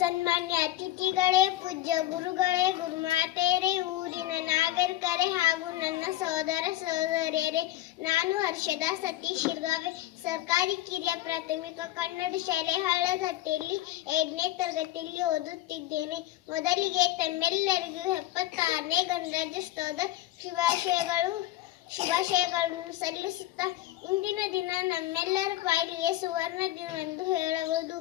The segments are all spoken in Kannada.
ಸನ್ಮಾನ್ಯ ಅತಿಥಿಗಳೇ, ಪೂಜ್ಯ ಗುರುಗಳೇ, ಗುರುಮಾತೆಯರೇ, ಊರಿನ ನಾಗರಿಕರೇ ಹಾಗೂ ನನ್ನ ಸಹೋದರ ಸಹೋದರಿಯರೇ, ನಾನು ಹರ್ಷದಾ ಸತೀಶ್ ಶಿರ್ಗಾವೆ ಸರ್ಕಾರಿ ಕಿರಿಯ ಪ್ರಾಥಮಿಕ ಕನ್ನಡ ಶಾಲೆ ಹಳ್ಳದಟ್ಟಿಯಲ್ಲಿ 5ನೇ ತರಗತಿಯಲ್ಲಿ ಓದುತ್ತಿದ್ದೇನೆ. ಮೊದಲಿಗೆ ತಮ್ಮೆಲ್ಲರಿಗೂ 76ನೇ ಗಣರಾಜ್ಯೋತ್ಸವದ ಶುಭಾಶಯಗಳನ್ನು ಸಲ್ಲಿಸುತ್ತಾ, ಇಂದಿನ ದಿನ ನಮ್ಮೆಲ್ಲರ ಪಾಲಿಗೆ ಸುವರ್ಣ ದಿನವೆಂದು ಹೇಳಬಹುದು.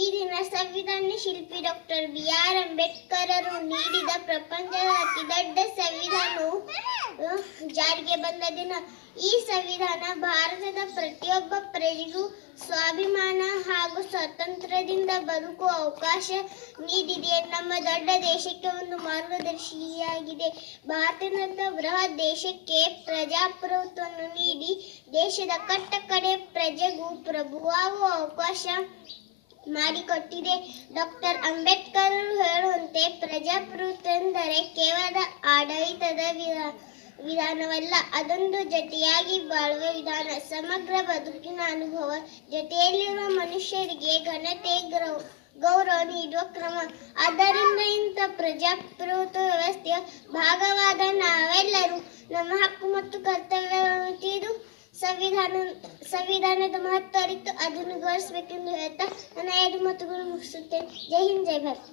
ಈ ದಿನ ಸಂವಿಧಾನ ಶಿಲ್ಪಿ ಡಾಕ್ಟರ್ ಬಿ.ಆರ್. ಅಂಬೇಡ್ಕರರು ನೀಡಿದ ಪ್ರಪಂಚದ ಅತಿದೊಡ್ಡ ಸಂವಿಧಾನವು ಜಾರಿಗೆ ಬಂದ ದಿನ. ಈ ಸಂವಿಧಾನ ಭಾರತದ ಪ್ರತಿಯೊಬ್ಬ ಪ್ರಜೆಗೂ ಸ್ವಾಭಿಮಾನ ಹಾಗೂ ಸ್ವಾತಂತ್ರ್ಯದಿಂದ ಬದುಕುವ ಅವಕಾಶ ನೀಡಿದೆ. ನಮ್ಮ ದೊಡ್ಡ ದೇಶಕ್ಕೆ ಒಂದು ಮಾರ್ಗದರ್ಶಿಯಾಗಿದೆ. ಭಾರತದಂತಹ ಬೃಹತ್ ದೇಶಕ್ಕೆ ಪ್ರಜಾಪ್ರಭುತ್ವವನ್ನು ನೀಡಿ ದೇಶದ ಕಟ್ಟ ಕಡೆ ಪ್ರಜೆಗೂ ಪ್ರಭುವಾಗುವ ಅವಕಾಶ ಮಾಡಿಕೊಟ್ಟಿದೆ. ಡಾಕ್ಟರ್ ಅಂಬೇಡ್ಕರ್ ಹೇಳುವಂತೆ ಪ್ರಜಾಪ್ರಭುತ್ವ ಎಂದರೆ ಕೇವಲ ಆಡಳಿತದ ವಿಧಾನವಲ್ಲ, ಅದೊಂದು ಜೊತೆಯಾಗಿ ಬಾಳುವ ವಿಧಾನ, ಸಮಗ್ರ ಬದುಕಿನ ಅನುಭವ, ಜೊತೆಯಲ್ಲಿರುವ ಮನುಷ್ಯರಿಗೆ ಘನತೆ ಗೌರವ ನೀಡುವ ಕ್ರಮ. ಆದ್ದರಿಂದ ಇಂಥ ಪ್ರಜಾಪ್ರಭುತ್ವ ವ್ಯವಸ್ಥೆಯ ಭಾಗವಾದ ನಾವೆಲ್ಲರೂ ನಮ್ಮ ಹಕ್ಕು ಮತ್ತು ಕರ್ತವ್ಯಗಳನ್ನು ತಿಳಿದು ಸಂವಿಧಾನದ ಮಹತ್ವ ಅರಿತು ಅದನ್ನು ಗೌರವಿಸಬೇಕೆಂದು ಹೇಳ್ತಾ ನನ್ನ 2 ಮಾತುಗಳನ್ನು ಮುಗಿಸುತ್ತೇನೆ. ಜೈ ಹಿಂದ್, ಜೈ ಭಾರತ್.